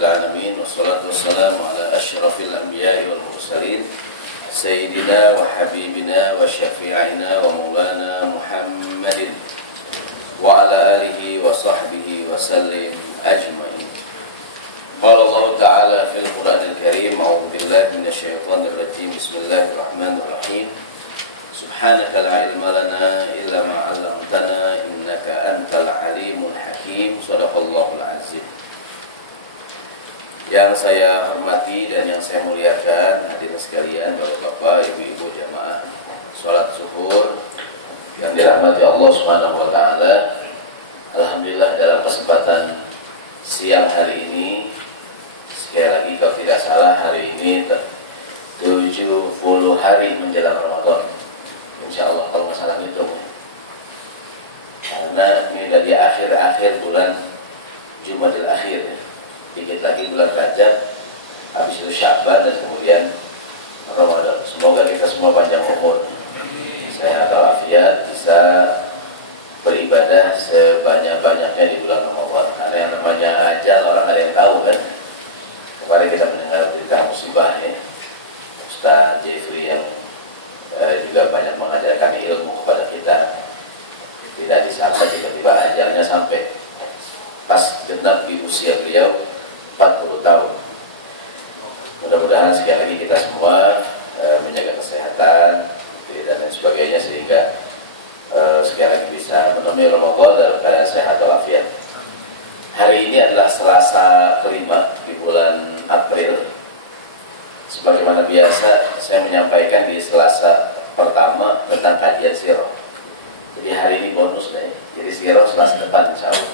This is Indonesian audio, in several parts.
Alamin, wassalatu wassalamu ala asyrafil anbiya'i wal mursalin Sayyidina wa habibina wa syafi'ina wa maulana Muhammadin wa ala alihi wa sahbihi wa sallim ajma'in. Qala Allah Ta'ala fil Qur'anil Karim, a'udzu billahi minasyaitonir rajim, bismillahirrahmanirrahim. Subhanaka la ilma lana illa ma 'allamtana innaka antal alimul hakim. Shadaqallahul azim. Yang saya hormati dan yang saya muliakan hadirin sekalian, Bapak-bapak, ibu-ibu jamaah salat zuhur yang dirahmati Allah Subhanahu wa taala. Alhamdulillah dalam kesempatan siang hari ini, sekali lagi kalau tidak salah hari ini 70 hari menjelang Ramadan. Insya Allah kalau nggak salah itu, karena ini sudah di akhir-akhir bulan Jumadil Akhir, dikit lagi bulan Rajab, habis itu Sya'ban dan kemudian Ramadan. Semoga kita semua panjang umur, sehat walafiat, bisa beribadah sebanyak-banyaknya di bulan Ramadan. Karena yang namanya ajal orang ada yang tahu kan. Kemarin kita mendengar berita musibah ya, Ustaz Jeffrey yang juga banyak mengajarkan ilmu kepada kita. Tidak disangka tiba-tiba ajalnya sampai pas genap di usia beliau 40 tahun. Mudah-mudahan sekali lagi kita semua menjaga kesehatan dan lain sebagainya, sehingga sekali lagi bisa menemui Ramadan dalam keadaan sehat walafiat. Hari ini adalah Selasa kelima di bulan April. Sebagaimana biasa saya menyampaikan di Selasa pertama tentang kajian sirah. Jadi hari ini bonus deh. Jadi sirah Selasa depan insya Allah.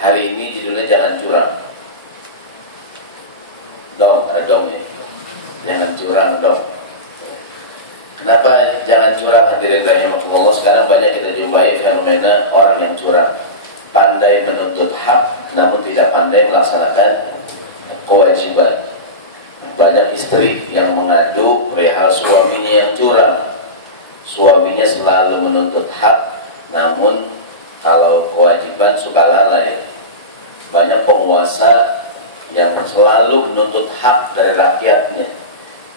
Hari ini judulnya jangan curang. Dong, ada dong ya. Jangan curang dong. Kenapa jangan curang hadirin rahimakumullah? Sekarang banyak kita jumpai fenomena orang yang curang. Pandai menuntut hak namun tidak pandai melaksanakan kewajiban. Banyak istri yang mengadu perihal suaminya yang curang. Suaminya selalu menuntut hak, namun kalau kewajiban suka lalai. Banyak penguasa yang selalu menuntut hak dari rakyatnya.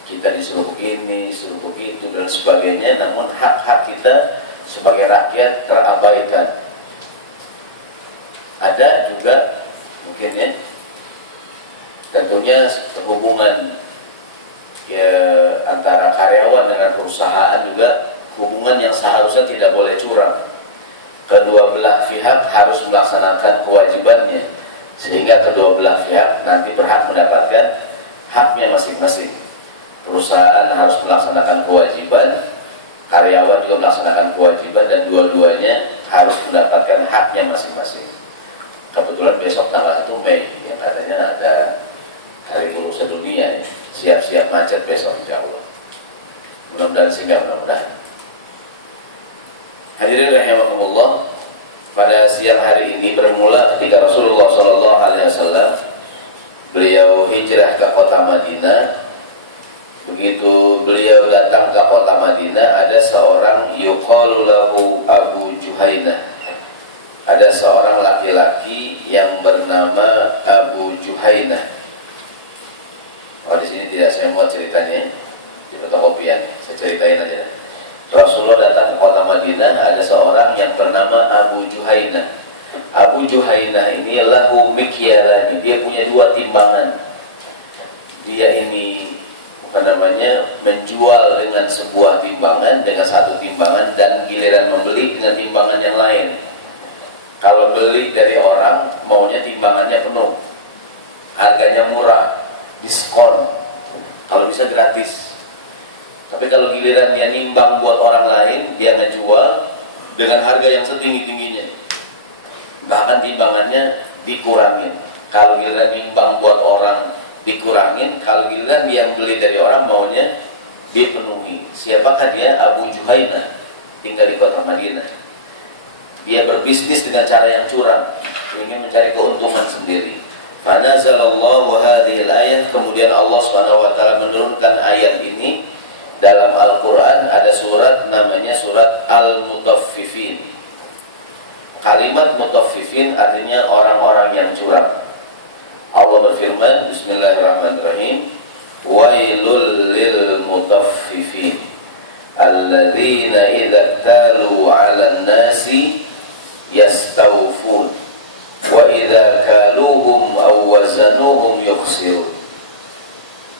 Kita disuruh begini, disuruh begitu dan sebagainya, namun hak-hak kita sebagai rakyat terabaikan. Ada juga mungkin ya, tentunya hubungan ya, antara karyawan dengan perusahaan juga hubungan yang seharusnya tidak boleh curang. Kedua belah pihak harus melaksanakan kewajibannya, sehingga kedua belah pihak nanti berhak mendapatkan haknya masing-masing. Perusahaan harus melaksanakan kewajiban, karyawan juga melaksanakan kewajiban, dan dua-duanya harus mendapatkan haknya masing-masing. Kebetulan besok tanggal 1 Mei yang katanya ada Hari Buruh Sedunia, siap-siap macet besok insya Allah. Mudah-mudahan sehingga mudah-mudahan. Hadirin rahimakumullah, pada siang hari ini bermula ketika Rasulullah SAW beliau hijrah ke kota Madinah. Begitu beliau datang ke kota Madinah, ada seorang yuqalu lahu Abu Juhainah. Ada seorang laki-laki yang bernama Abu Juhainah. Oh, di sini tidak saya muat ceritanya di fotokopian, saya ceritain aja. Rasulullah datang ke kota Madinah, ada seorang yang bernama Abu Juhainah. Abu Juhainah ini lahu mikyalani, dia punya 2 timbangan. Dia ini menjual dengan sebuah timbangan, dengan 1 timbangan, dan giliran membeli dengan timbangan yang lain. Kalau beli dari orang maunya timbangannya penuh, harganya murah, diskon, kalau bisa gratis. Tapi kalau giliran dia nimbang buat orang lain, dia ngejual dengan harga yang setinggi-tingginya, bahkan timbangannya dikurangin. Kalau giliran nimbang buat orang dikurangin, kalau giliran yang beli dari orang maunya dipenuhi. Siapakah dia? Abu Juhainah, tinggal di kota Madinah. Dia berbisnis dengan cara yang curang, ingin mencari keuntungan sendiri. Fanazalallahu hadhil ayat, kemudian Allah SWT menurunkan ayat ini. Dalam Al-Quran ada surat namanya surat Al-Mutaffifin. Kalimat mutaffifin artinya orang-orang yang curang. Allah berfirman, Bismillahirrahmanirrahim, wailul lil mutaffifin alladzina idza talu 'alan nasi yastawfun wa idza kaluhum aw wazanuhum yukhsirun.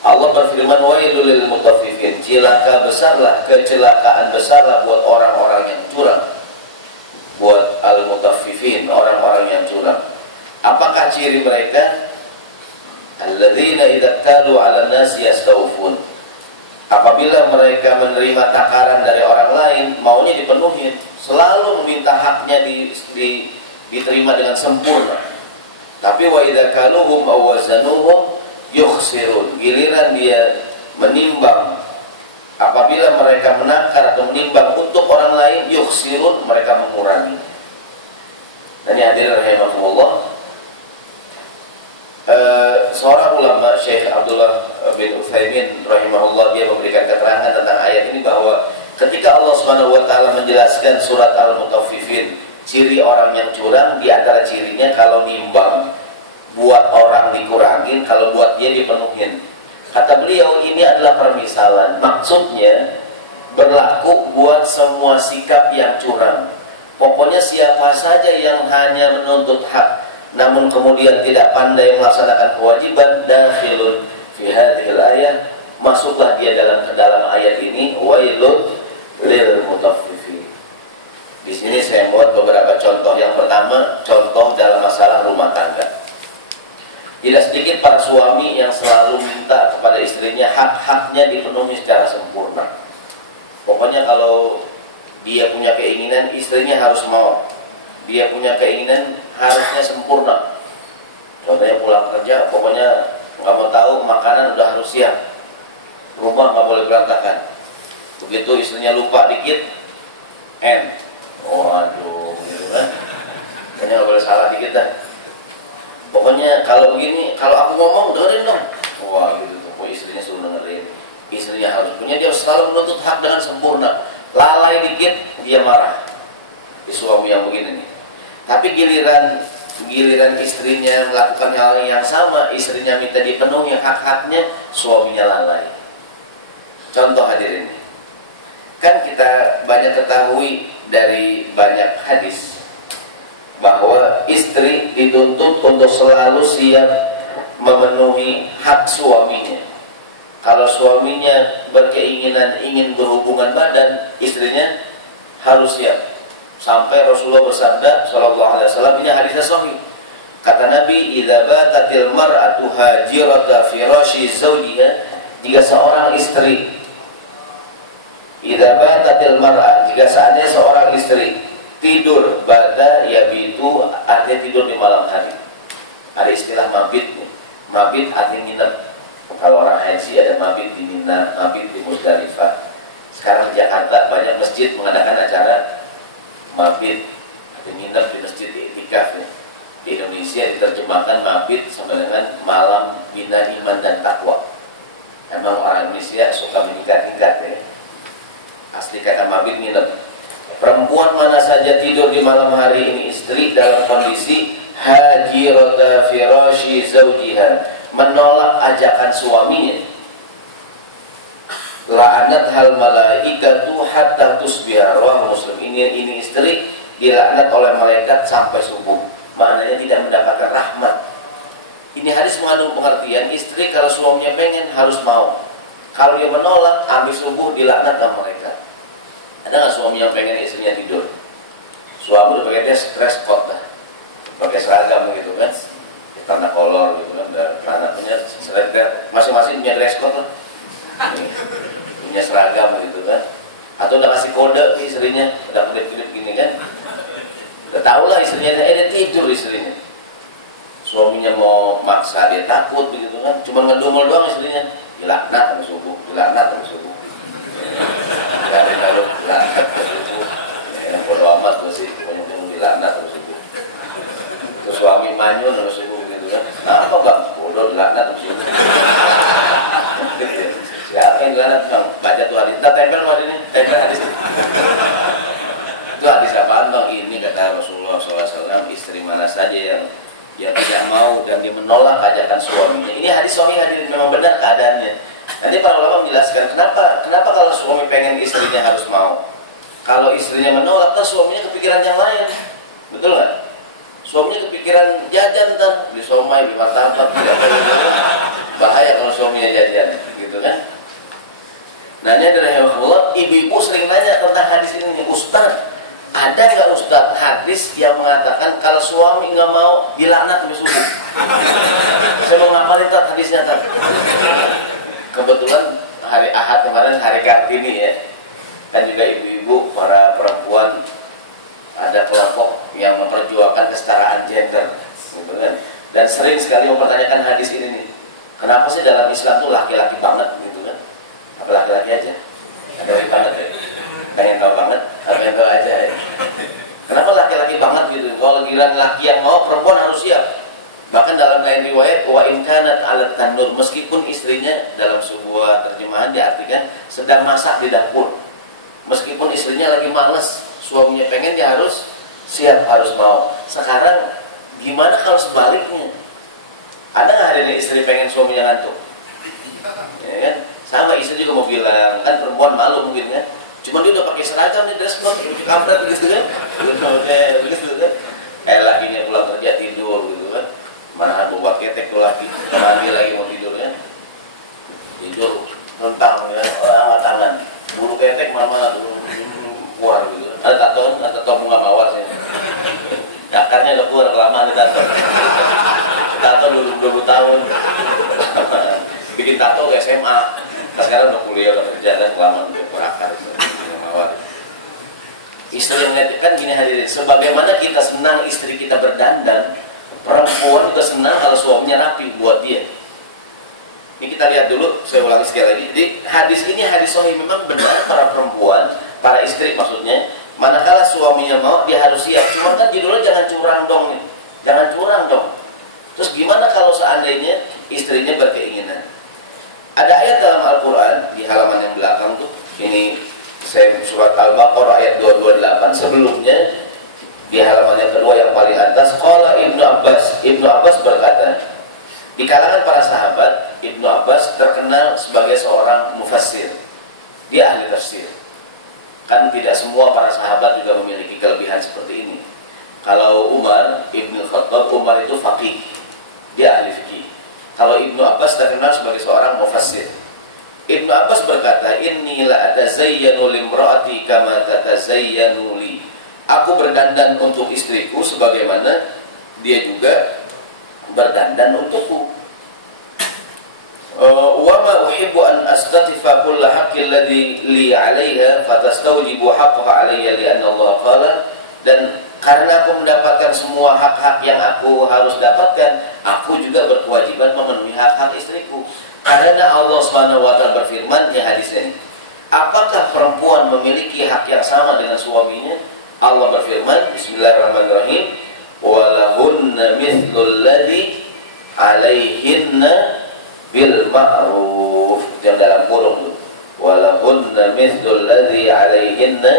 Allah berfirman, wailul lil mutaffifin, celaka besarlah, kecelakaan besarlah buat orang-orang yang curang. Buat al-mutaffifin, orang-orang yang curang. Apakah ciri mereka? Alladzina idza talu 'alan nasi yastawfun. Apabila mereka menerima takaran dari orang lain, maunya dipenuhi, selalu meminta haknya diterima dengan sempurna. Tapi wa idza kaluhum aw wazanuhum yukhsirun. Giliran dia menimbang, apabila mereka menakar atau menimbang untuk orang lain, yukhsirun, mereka mengurangi. Dan ini hadirin rahimakumullah, seorang ulama Syekh Abdullah bin Utsaimin rahimahullah, dia memberikan keterangan tentang ayat ini bahwa ketika Allah Subhanahu wa taala menjelaskan surat Al-Mutaffifin, ciri orang yang curang, di antara cirinya kalau nimbang buat orang dikurangin, kalau buat dia dipenuhin. Kata beliau, ini adalah permisalan, maksudnya berlaku buat semua sikap yang curang. Pokoknya siapa saja yang hanya menuntut hak namun kemudian tidak pandai melaksanakan kewajiban, dakhilun fi hadhil ayat, masuklah dia dalam ayat ini, wailun lil mutaffifin. Di sini saya buat beberapa contoh. Yang pertama, contoh dalam masalah rumah tangga. Tidak sedikit para suami yang selalu minta kepada istrinya hak-haknya dipenuhi secara sempurna. Pokoknya kalau dia punya keinginan, istrinya harus mau. Dia punya keinginan, harusnya sempurna. Contohnya pulang kerja, pokoknya nggak mau tahu, makanan udah harus siap, rumah nggak boleh berantakan. Begitu istrinya lupa dikit, oh aduh, gitu kan? Kayaknya nggak boleh salah dikit dah. Pokoknya kalau begini, kalau aku ngomong dengerin dong. Wah gitu tuh, kok istrinya suruh dengerin. Istrinya harus punya, dia selalu menuntut hak dengan sempurna. Lalai dikit, dia marah. Di suami yang begini nih. Tapi giliran istrinya melakukan hal yang sama, istrinya minta dipenuhi hak-haknya, suaminya lalai. Contoh hadirin, kan kita banyak ketahui dari banyak hadis bahwa istri dituntut untuk selalu siap memenuhi hak suaminya. Kalau suaminya berkeinginan ingin berhubungan badan, istrinya harus siap. Sampai Rasulullah bersabda sallallahu alaihi wasallam, ini hadisnya sahih. Kata Nabi, idza batatil mar'atu hajirata firashi zawjiha, jika seorang istri, idza batatil mar'ah, jika seandainya seorang istri tidur, bata yabitu, artinya tidur di malam hari. Ada istilah mabit nih. Mabit artinya nginep. Kalau orang haji ada mabit di Mina, mabit di Muzdalifah. Sekarang di Jakarta banyak masjid mengadakan acara mabit atau nginep di masjid i'tikaf ya. Di Indonesia diterjemahkan mabit sama dengan malam bina iman dan takwa. Emang orang Indonesia suka meningkat-ningkat ya. Asli kata mabit nginep. Perempuan mana saja tidur di malam hari ini, istri dalam kondisi hajirata firashi zawjiha, menolak ajakan suaminya, la'anat hal malaikatu hatta tusbiha, rawahu Muslim. Ini istri dilaknat oleh malaikat sampai subuh, maknanya tidak mendapatkan rahmat. Ini hadis mengandung pengertian istri kalau suaminya pengen harus mau, kalau dia menolak habis subuh dilaknat sama malaikat. Ada nggak suami yang pengen istrinya tidur? Suami udah pakai dress code dah, pakai seragam gitu kan, tanda kolor gitu kan, dan anak punya seragam, masing-masing punya dress code lah. Punya seragam gitu kan, atau udah kasih kode ke istrinya, udah kedip-kedip gini kan, udah tau lah istrinya, dia tidur istrinya. Suaminya mau maksa, dia takut begitu kan, cuma ngedumel doang istrinya, dilaknat sama subuh, dilaknat sama subuh. Dari kalau dilaknat sama subuh, yang bodo amat gue sih, pokoknya dilaknat sama subuh. Terus suami manyun sama subuh gitu kan, kenapa bang? Bodoh dilaknat sama subuh. Siapa yang dilaknat bang? Baca tuh hadis, kita tempel hari ini, tempel hadis. Itu hadis apaan bang? Ini kata Rasulullah SAW, istri mana saja yang dia tidak mau dan dia menolak ajakan suaminya. Ini hadis suami hadir memang benar keadaannya. Nanti para ulama menjelaskan kenapa kalau suami pengen istrinya harus mau. Kalau istrinya menolak, kan suaminya kepikiran yang lain, betul nggak? Suaminya kepikiran jajan, beli somai, beli martabak, beli apa gitu. Bahaya kalau suaminya jajan, gitu kan? Nah ini adalah Allah, ibu-ibu sering nanya tentang hadis ini, Ustaz, ada nggak Ustaz hadis yang mengatakan kalau suami nggak mau dilaknat sampai subuh? Saya mau ngapalin tak hadisnya tak? Kebetulan hari Ahad kemarin hari Kartini ya, kan juga ibu-ibu para perempuan ada kelompok yang memperjuangkan kesetaraan gender, gitu kan? Dan sering sekali mempertanyakan hadis ini nih, kenapa sih dalam Islam tuh laki-laki banget gitu kan? Apa laki-laki aja? Ada yang banget ya? Pengen tahu banget? Apa yang tahu aja ya? Kenapa laki-laki banget gitu? Kalau giliran laki yang mau, perempuan harus siap. Bahkan dalam lain riwayat, wa in kanat 'alat tanur, meskipun istrinya dalam sebuah terjemahan diartikan sedang masak di dapur. Meskipun istrinya lagi males, suaminya pengen, dia harus siap, harus mau. Sekarang gimana kalau sebaliknya? Ada nggak hari ini istri pengen suaminya ngantuk? Ya kan? Sama istri juga mau bilang, kan perempuan malu mungkin kan? Cuman dia udah pakai seragam nih, dress code, pakai kampret gitu kan? Begitu kan? Lakinya pulang kerja tidur gitu kan? Mana buat ketek tuh lagi, mana dia lagi mau tidur kan? Tidur rentang ya, angkat tangan, bulu ketek mama dulu keluar gitu. Ada tato bunga mawar sih. Akarnya udah keluar kelamaan tato. Tato 20 tahun. Bikin tato ke SMA. Nah, sekarang udah kuliah, udah kerja dan kelamaan udah berakar bunga mawar. Istri yang kan gini hadirin, sebagaimana kita senang istri kita berdandan, perempuan juga senang kalau suaminya rapi buat dia. Ini kita lihat dulu, saya ulangi sekali lagi. Jadi hadis ini hadis sahih, memang benar para perempuan, para istri maksudnya, manakala suaminya mau dia harus siap. Cuma kan judulnya jangan curang dong nih. Jangan curang dong. Terus gimana kalau seandainya istrinya berkeinginan? Ada ayat dalam Al-Quran di halaman yang belakang tuh. Ini saya surat Al-Baqarah ayat 228. Sebelumnya di halaman yang kedua yang paling atas, qala Ibnu Abbas berkata, di kalangan para sahabat, Ibnu Abbas terkenal sebagai seorang mufassir. Dia ahli tafsir. Kan tidak semua para sahabat juga memiliki kelebihan seperti ini. Kalau Umar Ibnu Khattab, Umar itu faqih, dia ahli fikih. Kalau Ibnu Abbas terkenal sebagai seorang mufassir. Ibnu Abbas berkata, inni la atazayyanu limraati kama tatazayyanu li. Aku berdandan untuk istriku sebagaimana dia juga berdandan untukku. Wa ma uhibbu an astatifa kull haqqi alladhi li 'alayha fatastawjibu haqqaha 'alayya li anna Allah qala, dan karena aku mendapatkan semua hak-hak yang aku harus dapatkan, aku juga berkewajiban memenuhi hak-hak istriku. Karena Allah Subhanahu wa taala berfirman di hadis ini, apakah perempuan memiliki hak yang sama dengan suaminya? Allah berfirman, bismillahirrahmanirrahim, walahunna mithlul ladzi 'alaihinna bil ma'ruf. Yang dalam kurung itu, walahunna mithlul ladzi 'alaihinna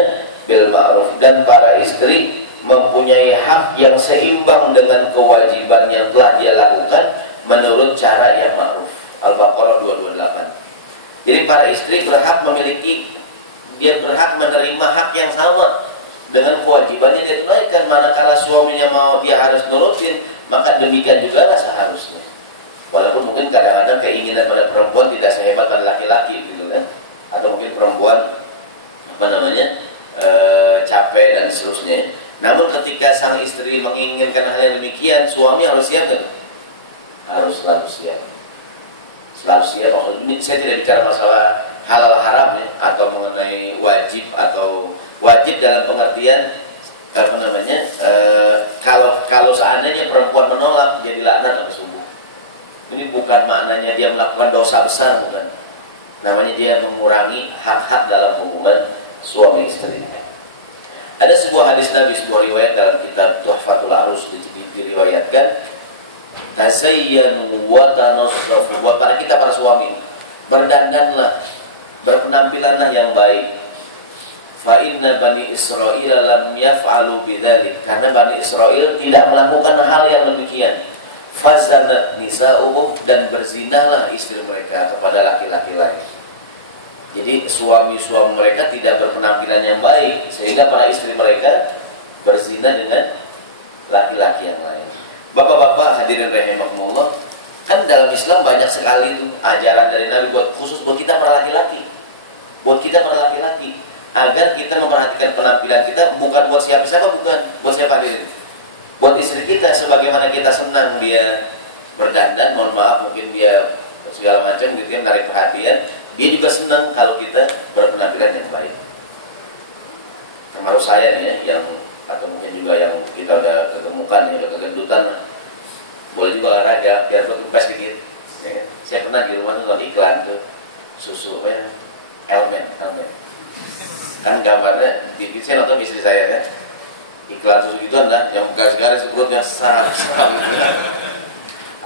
bil ma'ruf, dan para istri mempunyai hak yang seimbang dengan kewajiban yang telah dia lakukan menurut cara yang ma'ruf. Al-Baqarah 228. Jadi para istri berhak memiliki, dia berhak menerima hak yang sama dengan kewajibannya dia tunaikan. Manakala suaminya mau dia harus nurutin, maka demikian juga lah seharusnya. Walaupun mungkin kadang-kadang keinginan pada perempuan tidak sehebat pada laki-laki gitu kan, atau mungkin perempuan capek dan seterusnya. Namun ketika sang istri menginginkan hal yang demikian, suami harus siap kan? Harus selalu siap. Selalu siap. Ini saya tidak bicara masalah halal haram ya, atau mengenai wajib atau wajib dalam pengertian kalau seandainya perempuan menolak jadi laknat atau subuh. Ini bukan maknanya dia melakukan dosa besar, bukan. Namanya dia mengurangi hak-hak dalam hubungan suami istri. Ada sebuah hadis Nabi, sebuah riwayat dalam kitab Tuhfatul Arus diriwayatkan, tazayyanu wa tanassafu, buat para kita para suami, berdandanlah, berpenampilanlah yang baik. Fa inna Bani Israil lam yaf'alu bidzalik, karena Bani Israil tidak melakukan hal yang demikian. fazanat nisa'uhum, dan berzinalah istri mereka kepada laki-laki lain. Jadi suami-suami mereka tidak berpenampilan yang baik sehingga para istri mereka berzina dengan laki-laki yang lain. Bapak-bapak hadirin rahimakumullah, kan dalam Islam banyak sekali itu ajaran dari Nabi khusus buat kita para laki-laki. Buat kita para laki-laki, agar kita memperhatikan penampilan kita, bukan buat siapa-siapa, bukan buat siapa diri. Buat istri kita, sebagaimana kita senang dia berdandan, mohon maaf mungkin dia segala macam gitu kan, menarik perhatian, dia juga senang kalau kita berpenampilan yang baik. Termasuk saya nih ya, yang atau mungkin juga yang kita udah ketemukan, yang udah kegendutan, boleh juga olahraga biar berkempes dikit. Ya, saya pernah di rumah nonton iklan tuh susu apa ya, Elmen. Kan gambarnya, saya nonton istri saya kan, iklan susu gitu anda, yang garis-garis perutnya sar.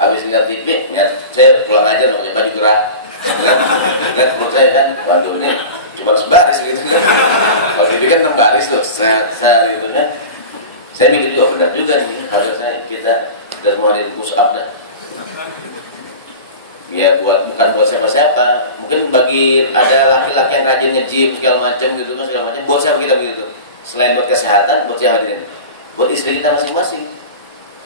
Habis lihat TV, saya pulang aja pakai baju gerah. Lihat perut saya kan, waduh ini cuma sebaris gitu kan. Kalau TV kan 6 baris tuh, saya gitu kan. Saya mikir juga benar juga nih, harusnya kita dan mau ada push up dah. Ya bukan buat siapa-siapa. Mungkin bagi ada laki-laki yang rajin nge-gym segala macam gitu kan, segala macam. Buat siapa kita begitu? Selain buat kesehatan, buat siapa hadirin? Buat istri kita masing-masing.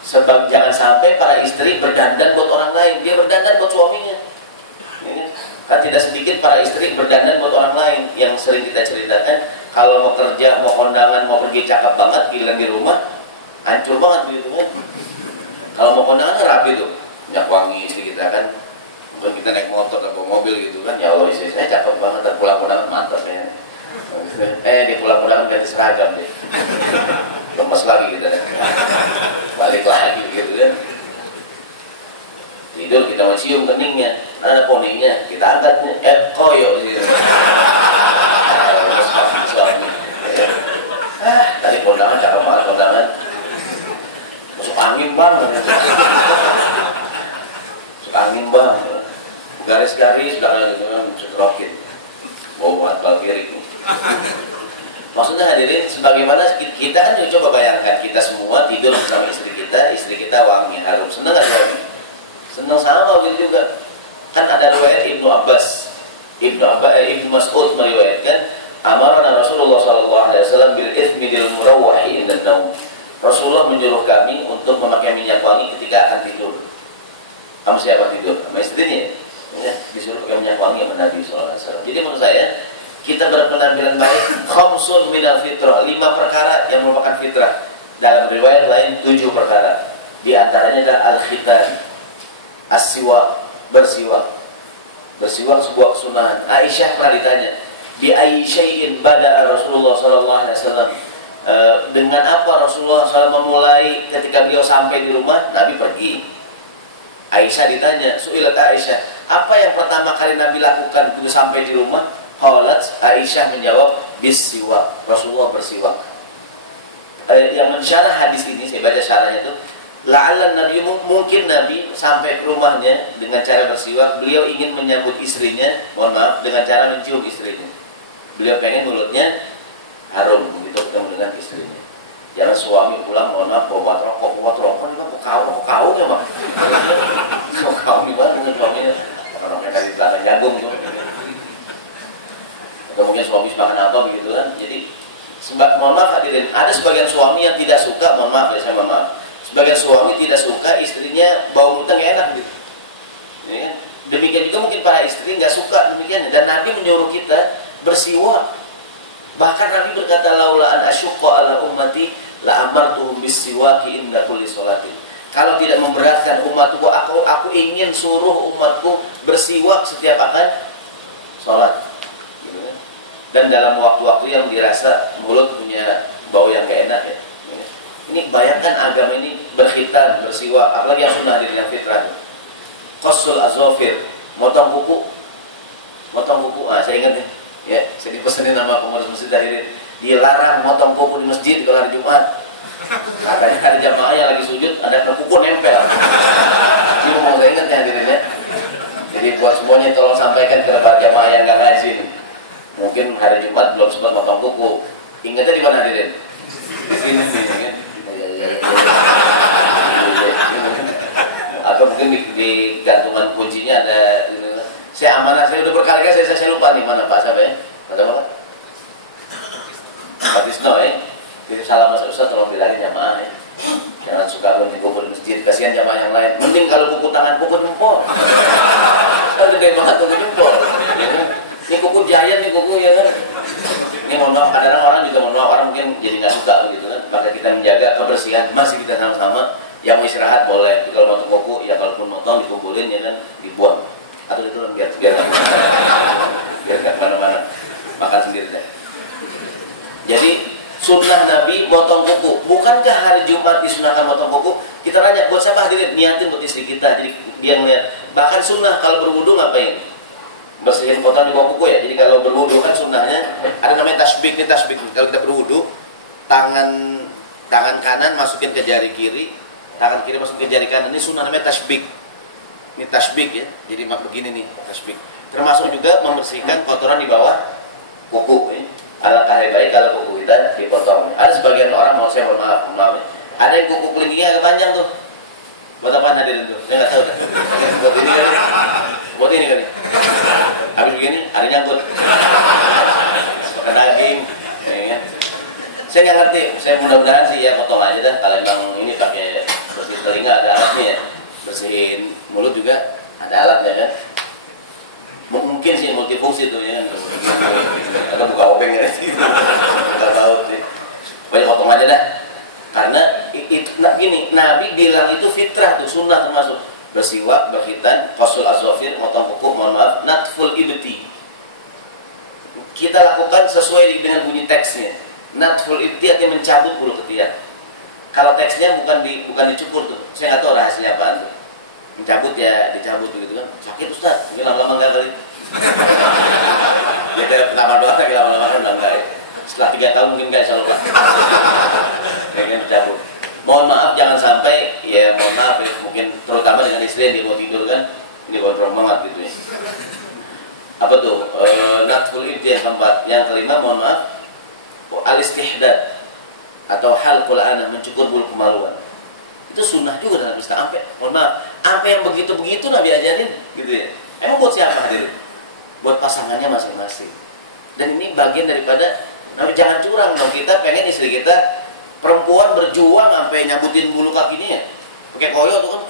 Sebab jangan sampai para istri berdandan buat orang lain, dia berdandan buat suaminya. Kan tidak sedikit para istri berdandan buat orang lain. Yang sering kita ceritakan, kalau mau kerja, mau kondangan, mau pergi cakep banget, giliran di rumah hancur banget begitu kan. Kalau mau kondangan rapi tuh, minyak wangi istri kita kan. Mungkin kita naik motor atau mobil gitu kan, ya Allah istri saya cakep banget, dan pulang kondangan mantap ya. Di pulang-pulangan ganti seragam deh, lemes lagi kita deh. Balik lagi gitu kan. Tidur kita mau cium keningnya, ada poninya, kita angkatnya, koyo gitu. Tadi kondangan cakep banget kondangan, masuk angin bang, masuk angin bang, garis-garis belakang gitu kan, seterokin, bau banget balkirik. Maksudnya hadirin, sebagaimana kita kan coba bayangkan kita semua tidur bersama istri kita wangi, harum, seneng gak suami? Seneng sama gitu juga. Kan ada riwayat Ibnu Mas'ud meriwayatkan, amarana Rasulullah SAW bil ithmidil murawwahi indan naum. Rasulullah menyuruh kami untuk memakai minyak wangi ketika akan tidur. Sama siapa tidur? Sama istrinya. Ya, disuruh pakai minyak wangi sama Nabi SAW. Jadi menurut saya, kita berpenampilan baik, khamsun minal fitrah, 5 perkara yang merupakan fitrah. Dalam riwayat lain 7 perkara. Di antaranya adalah al-khitan, as-siwak, bersiwak. Bersiwak sebuah kesunahan. Aisyah pernah ditanya, bi ayyi syai'in bada'a Rasulullah sallallahu alaihi wasallam, dengan apa Rasulullah SAW memulai ketika beliau sampai di rumah? Nabi pergi. Aisyah ditanya, su'ilat Aisyah, apa yang pertama kali Nabi lakukan begitu sampai di rumah? Qalat, Aisyah menjawab, bis-siwak, Rasulullah bersiwak. Yang mensyarah hadis ini, saya baca syarahnya itu, la'alla Nabi, mungkin Nabi sampai ke rumahnya dengan cara bersiwak, beliau ingin menyambut istrinya, mohon maaf, dengan cara mencium istrinya. Beliau pengen mulutnya harum begitu ketemu dengan istrinya. Jangan suami pulang, mohon maaf, bawa rokok nih bang, kau ya bang, kau gimana dengan suaminya? Orangnya dari belakang jagung tuh. Atau mungkin suami makan apa begitu kan. Jadi mohon maaf hadirin, ada sebagian suami yang tidak suka, mohon maaf ya, saya mohon maaf, sebagian suami tidak suka istrinya bau mulut nggak enak gitu ya. Demikian juga mungkin para istri nggak suka demikian, dan Nabi menyuruh kita bersiwak. Bahkan Nabi berkata, laula an asyqa ala ummati la amartuhum bis-siwaki inda kulli sholatin. Kalau tidak memberatkan umatku, aku ingin suruh umatku bersiwak setiap akan sholat. Dan dalam waktu-waktu yang dirasa mulut punya bau yang gak enak ya. Ini bayangkan agama ini berkhitan, bersiwak, apalagi yang sunnah diri yang fitrah. Qassul azofir, motong kuku. Saya ingat ya, saya dipesenin sama pengurus masjid hadirin, dilarang motong kuku di masjid kalau hari Jumat. Katanya hari jamaah yang lagi sujud ada kuku nempel. Ini mau saya ingat ya hadirin ya. Jadi buat semuanya tolong sampaikan ke para jamaah yang nggak ngajin. Mungkin hari Jumat belum sempat motong kuku. Ingatnya di mana hadirin? Di sini sih, kan? gantungan kuncinya ada. Saya amanah, saya udah berkali-kali saya lupa nih mana Pak siapa ya? Ada apa? Pak Tisno ya. Jadi salam Mas Ustaz tolong bilangin jamaah ya. Jangan suka kumpul di masjid, kasihan jamaah yang lain. Mending kalau kuku tangan, kuku jempol. Kalau gede banget kuku jempol. Ya kan? Ini kuku giant nih kuku ya kan. Ini mohon maaf, kadang-kadang orang juga mohon maaf, orang mungkin jadi nggak suka begitu kan. Maka kita menjaga kebersihan, masih kita sama-sama. Yang mau istirahat boleh, kalau motong kuku ya kalaupun motong dikumpulin ya kan dibuang. Atau itu biar nggak kemana-mana, makan sendiri deh. Jadi sunnah Nabi motong kuku. Bukankah hari Jumat disunahkan motong kuku? Kita tanya buat siapa hadirin, niatin buat istri kita. Jadi dia melihat. Bahkan sunnah kalau berwudu ngapain? Bersihin kotoran di bawah kuku ya. Jadi kalau berwudu kan sunnahnya ada namanya tasbik nih tasbik. Kalau kita berwudu, tangan kanan masukin ke jari kiri, tangan kiri masukin ke jari kanan. Ini sunnah namanya tasbik. Ini tasbik ya. Jadi begini nih tasbik. Termasuk juga membersihkan kotoran di bawah kuku ya. Alangkah lebih baik kalau kuku kita dipotong. Ada sebagian orang mau saya mohon maaf ya. Ada yang kuku kelingkingnya agak panjang tuh. Buat apa hadirin tuh? Saya nggak tahu dah. Buat ini kali. Buat ini kali. Habis begini, ada nyangkut. Makan daging. Ya. Saya nggak ngerti. Saya mudah-mudahan sih ya potong aja dah. Kalau emang ini pakai bersih telinga ada alatnya ya. Bersihin mulut juga ada alatnya kan. Mungkin sih multifungsi tuh ya. Atau buka obeng ya. Nggak tahu sih. Banyak potong aja dah. Karena gini, Nabi bilang itu fitrah tuh, sunnah termasuk bersiwak, berkhitan, qasul azwafir, motong kuku, mohon maaf, natful ibti. Kita lakukan sesuai dengan bunyi teksnya. Natful ibti artinya mencabut bulu ketiak. Kalau teksnya bukan dicukur tuh. Saya nggak tahu rahasianya apaan tuh. Mencabut ya, dicabut gitu kan. Sakit Ustaz, mungkin lama-lama nggak kali. Ya pertama doang, tapi lama-lama udah enggak ya. Setelah 3 tahun mungkin nggak insya Allah. Kayaknya dicabut. Mohon maaf jangan sampai ya mohon maaf ya, mungkin terutama dengan istri yang dia mau tidur kan ini kontrol banget gitu ya. Apa tuh natful ibti yang keempat. Yang kelima mohon maaf al-istihdad atau halqul ana, mencukur bulu kemaluan. Itu sunnah juga dalam Islam. Mohon maaf, apa yang begitu-begitu Nabi ajarin gitu ya. Emang buat siapa hadir? Buat pasangannya masing-masing. Dan ini bagian daripada Nabi jangan curang dong. Kita pengen istri kita perempuan berjuang sampai nyabutin bulu kakinya ya. Pakai koyo tuh kan.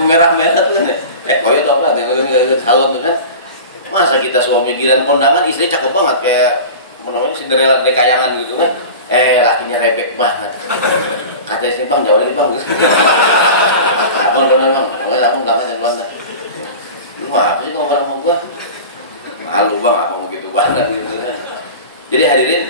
Merah-merah tuh kan. Koyo tuh apa? Salon tuh kan. Masa kita suami giliran kondangan istri cakep banget kayak namanya Cinderella dekayangan gitu kan. Lakinya rebek banget. Kata istri bang jauh lagi bang. Abang dong bang. Abang belakangnya belakang. Lu apa sih ngomong sama gua? Malu bang apa begitu banget gitu. Jadi hadirin,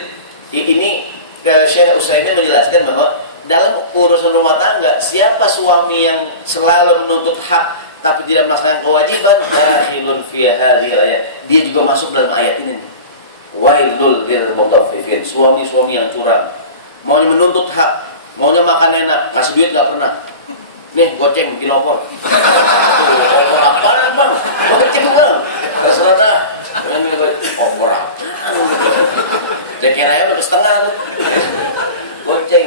ini Syekh Utsaimin menjelaskan bahwa dalam urusan rumah tangga, siapa suami yang selalu menuntut hak tapi tidak melaksanakan kewajiban, dakhilun fi hadhil ayat. Dia juga masuk dalam ayat ini. Wailul lil mutaffifin, suami-suami yang curang. Maunya menuntut hak, maunya makan enak, kasih duit enggak pernah. Nih goceng bikin opor. Opor apaan bang? Goceng bang. Terserah dah. Ini opor apaan? Cekeranya udah setengah tuh. Goceng.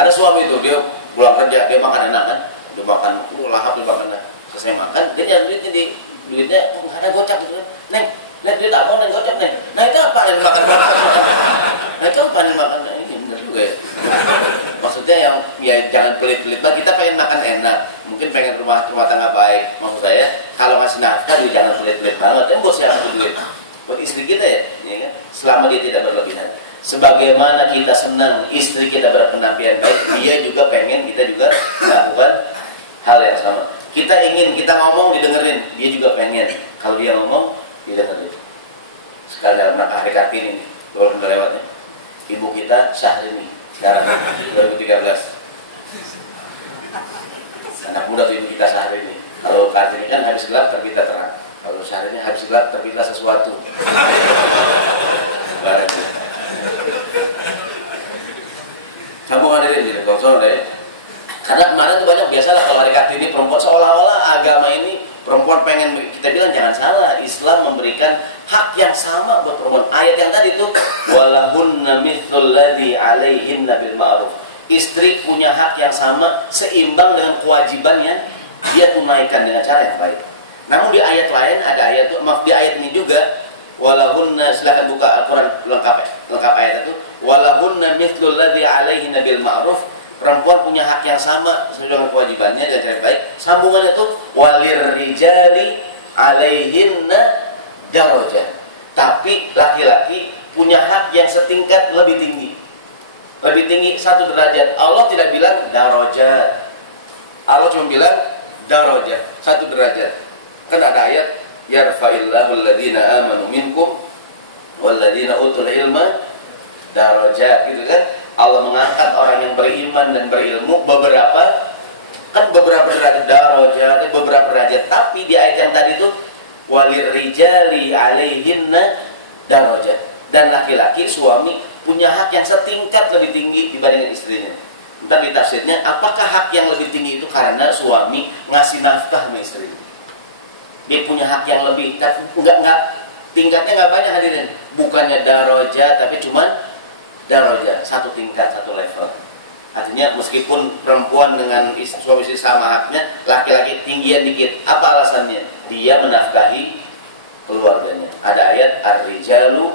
Ada suami tuh, dia pulang kerja, dia makan enak kan. Dia makan, lahap dia makan. Selesai makan, dia nyari duitnya duitnya nggak ada gocap gitu kan. Neng, duit apa neng gocap neng? Nah itu apa yang makan? Nah itu apa yang makan? Ini bener juga ya. Maksudnya yang ya jangan pelit-pelit banget. Kita pengen makan enak, mungkin pengen rumah tangga baik. Maksud saya kalau ngasih nafkah juga jangan pelit-pelit banget. Yang bos siapa tuh duit? Buat istri kita ya kan? Selama dia tidak berlebihan. Sebagaimana kita senang istri kita berpenampilan baik, dia juga pengen kita juga melakukan hal yang sama. Kita ingin kita ngomong didengerin, dia juga pengen kalau dia ngomong didengerin. Sekali dalam rangka hari Kartini nih, walaupun udah lewatnya, ibu kita Syahrini sekarang 2013. Anak muda tuh ibu kita Syahrini. Kalau Kartini kan habis gelap terbitlah terang. Kalau Syahrini habis gelap terbitlah sesuatu. Barang itu. Sambung hadirin gitu, konsol deh. Karena kemarin tuh banyak biasalah kalau hari Kartini perempuan seolah-olah agama ini perempuan pengen, kita bilang jangan salah, Islam memberikan hak yang sama buat perempuan. Ayat yang tadi itu walahunna mithlul ladzi 'alaihinna bil ma'ruf. istri punya hak yang sama, seimbang dengan kewajiban yang dia tunaikan dengan cara yang baik. Namun di ayat lain ada ayat, maaf, di ayat ini juga, walahunna, silakan buka Al-Quran lengkap ayat itu, walahunna mithlul ladzi alaihinna bil ma'ruf, perempuan punya hak yang sama sesuai dengan kewajibannya dan cara baik. Sambungannya itu walir rijali alaihinna darajah, tapi laki-laki punya hak yang setingkat lebih tinggi satu derajat. Allah tidak bilang darajat, Allah cuma bilang darajah, satu derajat. Kan ada ayat yarfa'illahu alladhina amanu minkum walladhina utul ilma darajat, gitu kan. Allah mengangkat orang yang beriman dan berilmu beberapa derajat, darajat, beberapa derajat. Tapi di ayat yang tadi itu walir rijali alaihinna darajat, dan laki-laki suami punya hak yang setingkat lebih tinggi dibandingkan istrinya. Entar di tafsirnya, apakah hak yang lebih tinggi itu karena suami ngasih nafkah sama istrinya? Dia punya hak yang lebih, enggak tingkatnya enggak banyak hadirin. Bukannya darajat, tapi cuman darajat, satu tingkat, satu level. Artinya meskipun perempuan dengan suami istri sama haknya, laki-laki tinggian dikit. Apa alasannya? Dia menafkahi keluarganya. Ada ayat ar-rijalu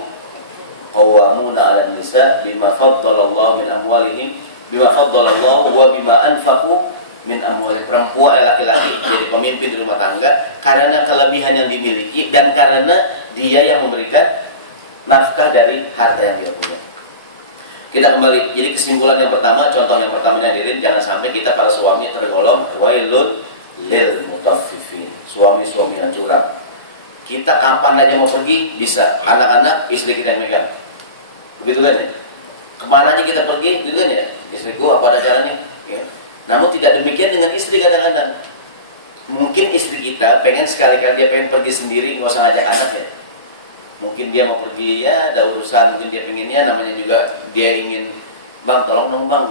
qawwamuna 'alan nisa bima faddalallahu min amwalihim bima faddalallahu wa bima anfaqu min amwalihim. Perempuan laki-laki jadi pemimpin di rumah tangga karena kelebihan yang dimiliki dan karena dia yang memberikan nafkah dari harta yang dia punya. Kita kembali, jadi kesimpulan yang pertama, contoh yang pertama hadirin, jangan sampai kita para suami tergolong wailun lil mutaffifin, suami-suami yang curang. Kita kapan aja mau pergi bisa, anak-anak istri kita yang megang, begitu kan ya? Kemana aja kita pergi, gitu kan ya? Istriku apa ada caranya? Ya. Namun tidak demikian dengan istri kadang-kadang. Mungkin istri kita pengen sekali-kali dia pengen pergi sendiri, nggak usah ngajak anaknya. Mungkin dia mau pergi, ya ada urusan, mungkin dia pengennya, namanya juga dia ingin, bang tolong dong bang,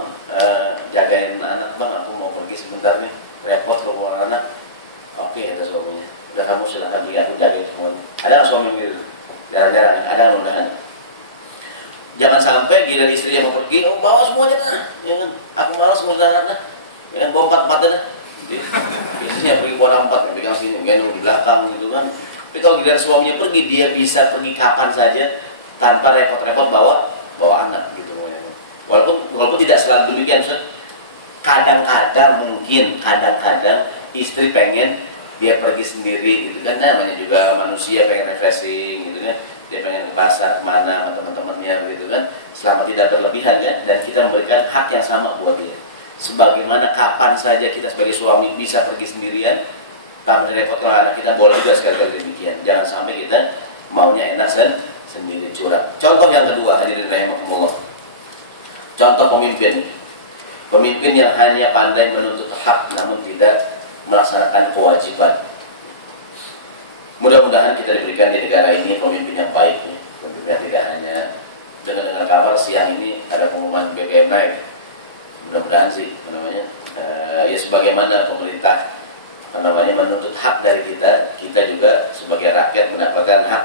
jagain anak bang, aku mau pergi sebentar nih, repot kalau bawa anak. Oke, ada suaminya, udah kamu silahkan pergi, aku jagain semuanya. Ada nggak suami gitu? Jarang-jarang, ada mudah-mudahan. Jangan sampai giliran istri yang mau pergi, oh bawa semuanya nah, ya kan? Aku malas ngurus anaknya, ya kan, bawa empat-empatnya nah. Biasanya pergi bawa empat, pegang sini, gendong di belakang gitu kan. Tapi kalau giliran suaminya pergi, dia bisa pergi kapan saja tanpa repot-repot bawa anak gitu. Walaupun tidak selalu demikian, kadang-kadang istri pengen dia pergi sendiri gitu kan, namanya juga manusia pengen refreshing gitu kan, dia pengen ke pasar kemana sama teman-temannya gitu kan, selama tidak berlebihan ya, dan kita memberikan hak yang sama buat dia. Sebagaimana kapan saja kita sebagai suami bisa pergi sendirian tanpa direpotkan anak kita, boleh juga sekali-kali demikian. Jangan sampai kita maunya enak sendiri, curang. Contoh yang kedua, hadirin rahimakumullah. Contoh pemimpin. Pemimpin yang hanya pandai menuntut hak namun tidak melaksanakan kewajiban. Mudah-mudahan kita diberikan di negara ini pemimpin yang baik. Pemimpin yang tidak hanya dengar kabar siang ini ada pengumuman BBM naik. Mudah-mudahan sih, ya sebagaimana pemerintah menuntut hak dari kita, kita juga sebagai rakyat mendapatkan hak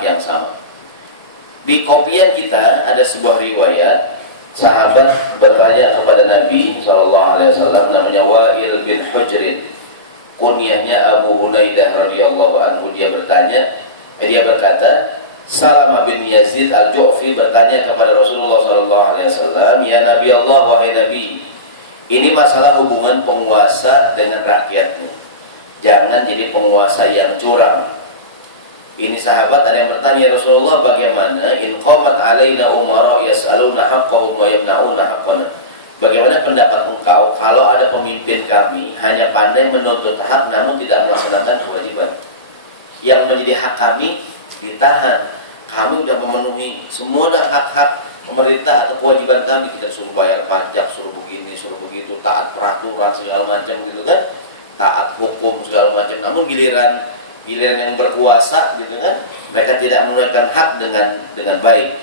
yang sama. Di kopian kita ada sebuah riwayat, sahabat bertanya kepada Nabi SAW, namanya Wa'il bin Hujrin, kunyahnya Abu Hunaidah radhiyallahu anhu. Dia berkata, Salamah bin Yazid al-Ju'fi bertanya kepada Rasulullah SAW, ya Nabi Allah, wahai Nabi, ini masalah hubungan penguasa dengan rakyatnya. Jangan jadi penguasa yang curang. Ini sahabat ada yang bertanya, Rasulullah, bagaimana in qamat alaina umara yas'aluna haqqahum wa yamna'una haqqana? Bagaimana pendapat engkau kalau ada pemimpin kami hanya pandai menuntut hak namun tidak melaksanakan kewajiban? Yang menjadi hak kami ditahan. Kami sudah memenuhi semua hak-hak pemerintah atau kewajiban kami, kita suruh bayar pajak, suruh begini, suruh begitu, taat peraturan segala macam gitu kan, taat hukum segala macam. Namun giliran yang berkuasa gitu kan, mereka tidak menunaikan hak dengan baik.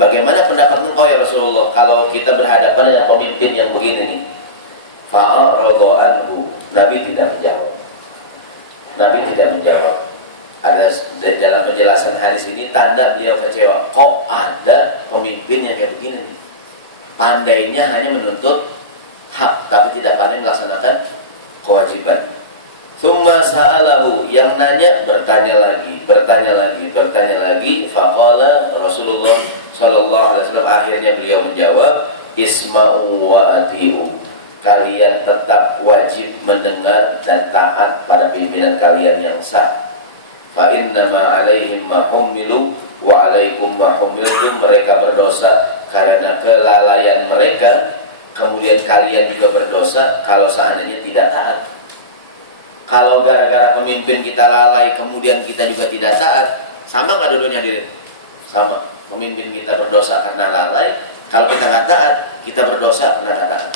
Bagaimana pendapat engkau ya Rasulullah kalau kita berhadapan dengan pemimpin yang begini nih? Fa'aradu anhu. Nabi tidak menjawab. Ada dalam penjelasan hadis ini tanda beliau kecewa. Kok ada pemimpin yang kayak begini nih? pandainya hanya menuntut hak, tapi tidak pandai melaksanakan kewajiban. Tsumma sa'alahu, yang nanya bertanya lagi. Faqala Rasulullah sallallahu alaihi wasallam, akhirnya beliau menjawab, isma'u wa ati'u, kalian tetap wajib mendengar dan taat pada pimpinan kalian yang sah. Fa innama alaihim ma humilu wa alaikum ma humiltum, mereka berdosa karena kelalaian mereka, kemudian kalian juga berdosa kalau seandainya tidak taat. Kalau gara-gara pemimpin kita lalai, kemudian kita juga tidak taat, sama nggak dua-duanya hadirin? Sama. Pemimpin kita berdosa karena lalai, kalau kita nggak taat, kita berdosa karena nggak taat.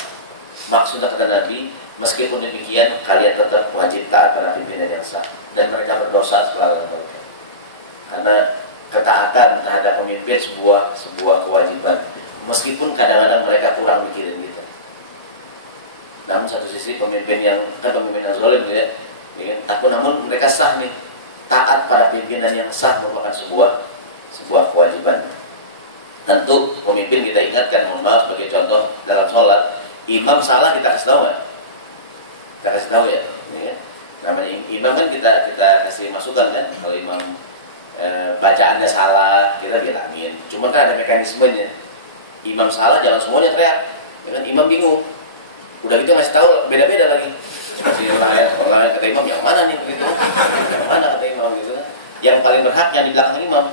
Maksudnya kata Nabi, meskipun demikian, kalian tetap wajib taat pada pimpinan yang sah, dan mereka berdosa setelah mereka. Karena ketaatan terhadap pemimpin sebuah kewajiban, meskipun kadang-kadang mereka kurang mikirin kita. Namun satu sisi pemimpin yang zalim ya, tapi namun mereka sah nih, taat pada pimpinan yang sah merupakan sebuah kewajiban. Tentu pemimpin kita ingatkan, mohon maaf, sebagai contoh dalam sholat, imam salah kita kasih tahu nggak? Kita kasih tahu ya. Namanya imam kan kita kasih masukan kan, kalau imam bacaannya salah kita bilangin. Cuma kan ada mekanismenya. Imam salah jangan semuanya teriak, ya kan? Imam bingung. Udah gitu ngasih tahu beda-beda lagi. Masih orang kata imam yang mana nih begitu? Yang mana kata imam gitu kan? Yang paling berhak yang di belakang imam.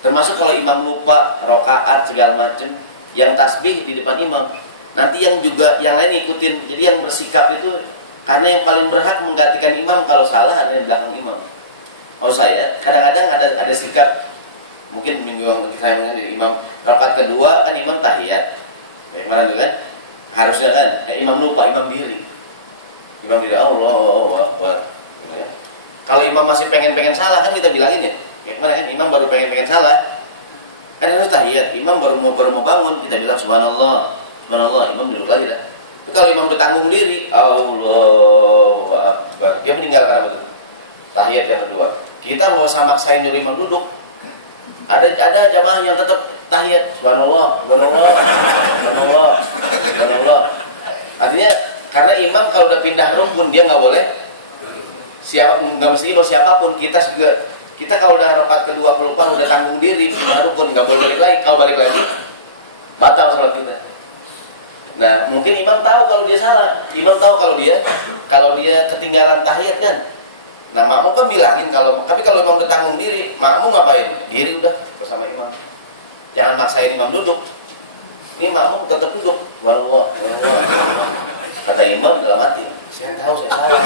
Termasuk kalau imam lupa rakaat segala macam, yang tasbih di depan imam. Nanti yang lain ikutin. Jadi yang bersikap itu, karena yang paling berhak menggantikan imam kalau salah ada di belakang imam. Oh saya kadang-kadang ada sikap, mungkin minggu yang saya mengenai imam rakaat kedua kan imam tahiyat. Bagaimana juga kan? Harusnya kan, imam lupa, imam diri. Allahu Akbar. Ya. Kalau imam masih pengen salah kan kita bilangin ya. Gimana kan, imam baru pengen salah. Kan itu tahiyat, imam baru mau bangun, kita bilang subhanallah, imam duduk lagi dah. Tapi kalau imam udah tanggung diri, Allahu Akbar, dia meninggal karena betul. Tahiyat yang kedua. Kita mau maksain dulu imam duduk. Ada jamaah yang tetap tahiyat, subhanallah. Artinya karena imam kalau udah pindah rukun dia nggak boleh nggak mesti siapapun. Kita kalau udah rakaat kedua pelupa udah tanggung diri pindah rukun, nggak boleh balik lagi. Kalau balik lagi batal salat kita. Nah mungkin imam tahu kalau dia salah, imam tahu kalau dia ketinggalan tahiyat kan. Nah makmum kan bilangin tapi kalau imam udah tanggung diri, makmum ngapain? Diri udah bersama imam. Jangan maksain imam duduk. Ini makmum tetap duduk. Wallah. Kata imam dalam hati, saya tahu saya salah.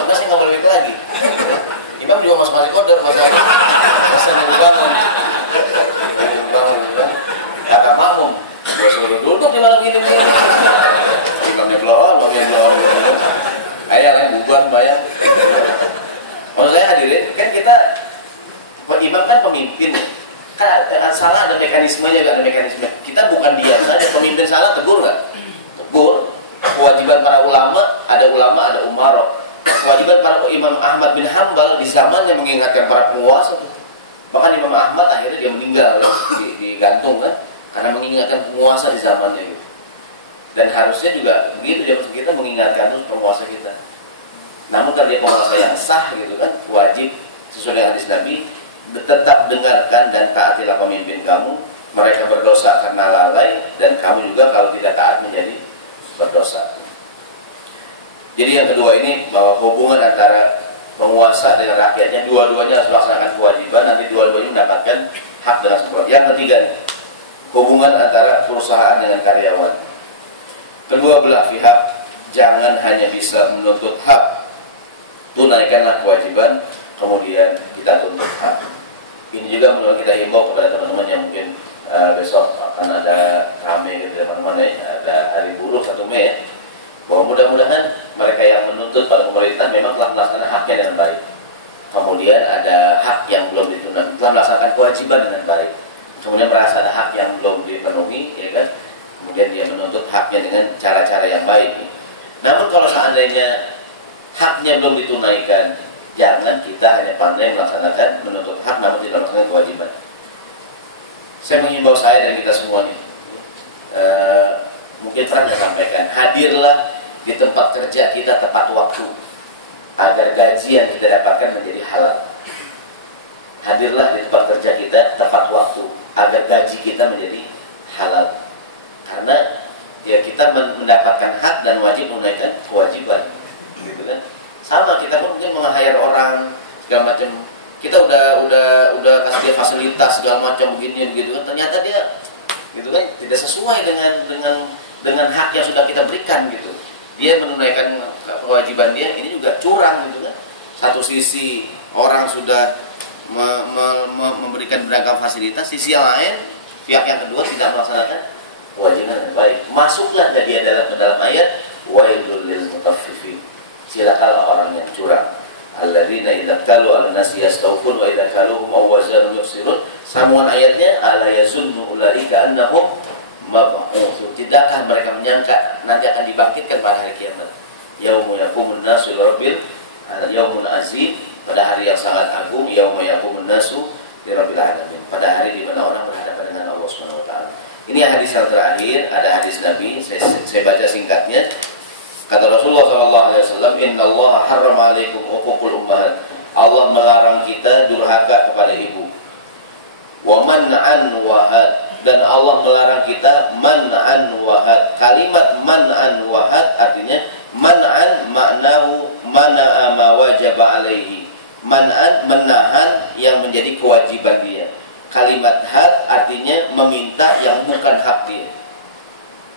Maka saya nggak boleh lagi. Imam juga masih kodar, masih bangun. Kata makmum, gua suruh duduk di malam gini. Imamnya bloon gitu. Ayah bubar bayang. Maksud saya hadirin, kan kita imam kan pemimpin. Kan salah ada mekanismenya, ada mekanisme. Kita bukan diam saja, pemimpin salah tegur nggak? Tegur. Kewajiban para ulama, ada umaro. Kewajiban para Imam Ahmad bin Hanbal di zamannya mengingatkan para penguasa tuh. Bahkan Imam Ahmad akhirnya dia meninggal digantung kan, karena mengingatkan penguasa di zamannya gitu. Dan harusnya juga begitu dia kita mengingatkan tuh penguasa kita. Namun kalau dia penguasa yang sah gitu kan, wajib sesuai dengan hadis Nabi, tetap dengarkan dan taatilah pemimpin kamu. Mereka berdosa karena lalai, dan kamu juga kalau tidak taat menjadi berdosa. Jadi yang kedua ini, bahwa hubungan antara penguasa dengan rakyatnya, dua-duanya harus melaksanakan kewajiban, nanti dua-duanya mendapatkan hak dengan sempurna. Yang ketiga nih, hubungan antara perusahaan dengan karyawan. Kedua belah pihak jangan hanya bisa menuntut hak, tunaikanlah kewajiban, kemudian kita tuntut hak. Ini juga menurut kita himbau kepada teman-teman yang mungkin besok akan ada rame gitu teman-teman ya, ada hari buruh 1 Mei ya, bahwa mudah-mudahan mereka yang menuntut pada pemerintah memang telah melaksanakan haknya dengan baik. Kemudian ada hak yang belum ditunaikan, telah melaksanakan kewajiban dengan baik. Kemudian merasa ada hak yang belum dipenuhi, ya kan? Kemudian dia menuntut haknya dengan cara-cara yang baik. Namun kalau seandainya haknya belum ditunaikan, jangan kita hanya pandai melaksanakan menuntut hak namun tidak melaksanakan kewajiban. Saya mengimbau saya dan kita semuanya, mungkin pernah saya sampaikan, hadirlah di tempat kerja kita tepat waktu agar gaji yang kita dapatkan menjadi halal. Hadirlah di tempat kerja kita tepat waktu agar gaji kita menjadi halal. Karena ya kita mendapatkan hak dan wajib menunaikan kewajiban, gitu kan? Sama kita pun mungkin meng-hire orang segala macam. Kita udah kasih dia fasilitas segala macam begini begitu kan, ternyata dia gitu kan tidak sesuai dengan hak yang sudah kita berikan gitu. Dia menunaikan kewajiban dia, ini juga curang gitu kan. Satu sisi orang sudah memberikan beragam fasilitas, sisi yang lain pihak yang kedua tidak melaksanakan kewajiban yang baik. Masuklah dia dalam ayat wailul lil mutaffifin. Silakanlah orang yang curang. Alladzina idza qalu 'alan nasi yastawfun wa idza qaluhum aw wazanu yukhsirun. Sambungan ayatnya ala yazunnu ulaika annahum mab'utsun. Tidakkah mereka menyangka nanti akan dibangkitkan pada hari kiamat? Yauma yaqumun nasu lirabbil yaumul azim, pada hari yang sangat agung. Yauma yaqumun nasu lirabbil alamin, pada hari di mana orang berhadapan dengan Allah Subhanahu wa taala. Ini hadis yang terakhir, ada hadis Nabi, saya baca singkatnya. Kata Rasulullah SAW, Inna Allah harrama alaikum uququl ummahat. Allah melarang kita durhaka kepada ibu. Wa man'an wahad. Dan Allah melarang kita man'an wahad. Kalimat man'an wahad artinya man'an maknahu mana'a ma wajaba alaihi. Man'an menahan yang menjadi kewajiban dia. Kalimat had artinya meminta yang bukan hak dia.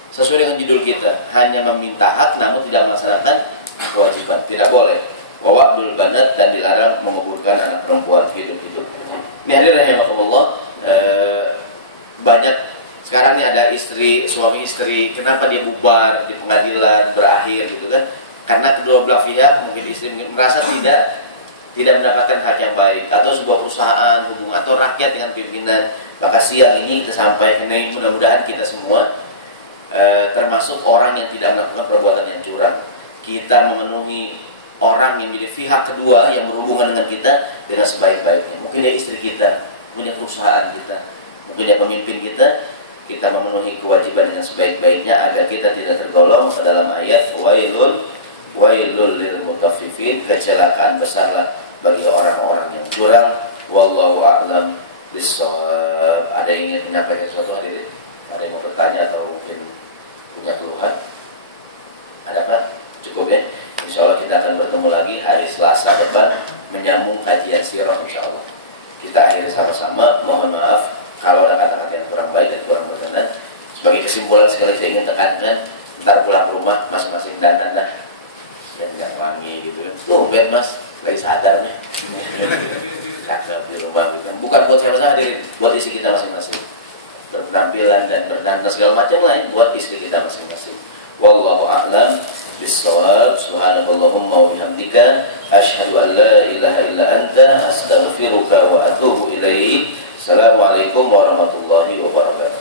Sesuai dengan judul kita, hanya meminta hak namun tidak melaksanakan kewajiban. Tidak boleh. Wa wa'dul banat, dan dilarang menguburkan anak perempuan hidup-hidup. Ini hadirin rahimakumullah, banyak sekarang ini ada suami istri, kenapa dia bubar di pengadilan berakhir gitu kan? Karena kedua belah pihak, mungkin istri merasa tidak mendapatkan hak yang baik, atau sebuah perusahaan hubungan atau rakyat dengan pimpinan. Maka siang ini kita sampaikan, mudah-mudahan kita semua termasuk orang yang tidak melakukan perbuatan yang curang. Kita memenuhi orang yang menjadi pihak kedua yang berhubungan dengan kita dengan sebaik-baiknya. Mungkin dia istri kita, punya perusahaan kita, mungkin dia pemimpin kita. Kita memenuhi kewajiban dengan sebaik-baiknya agar kita tidak tergolong ke dalam ayat wailul lil mutaffifin. Kecelakaan besarlah bagi orang-orang yang curang. Wallahu a'lam bishawab. Ada yang ingin menyampaikan sesuatu hadirin? Ada yang mau bertanya atau mungkin punya keluhan? Ada Pak? Cukup ya? Insya Allah kita akan bertemu lagi hari Selasa depan menyambung kajian sirah insya Allah. Kita akhiri sama-sama. Mohon maaf kalau ada kata-kata yang kurang baik dan kurang berkenan. Sebagai kesimpulan sekali saya ingin tekankan, ntar pulang ke rumah masing-masing dandan dah, dan nggak wangi gitu. Tuh ben Mas, lagi sadar nih. Kakak di rumah bukan buat siapa-siapa hadirin, buat isi kita masing-masing. Berpenampilan dan berdandan segala macam lain buat istri kita masing-masing. Wallahu a'lam bishawab. Subhanallahumma wa bihamdika asyhadu an la ilaha illa anta astaghfiruka wa atubu ilaik. Assalamualaikum warahmatullahi wabarakatuh.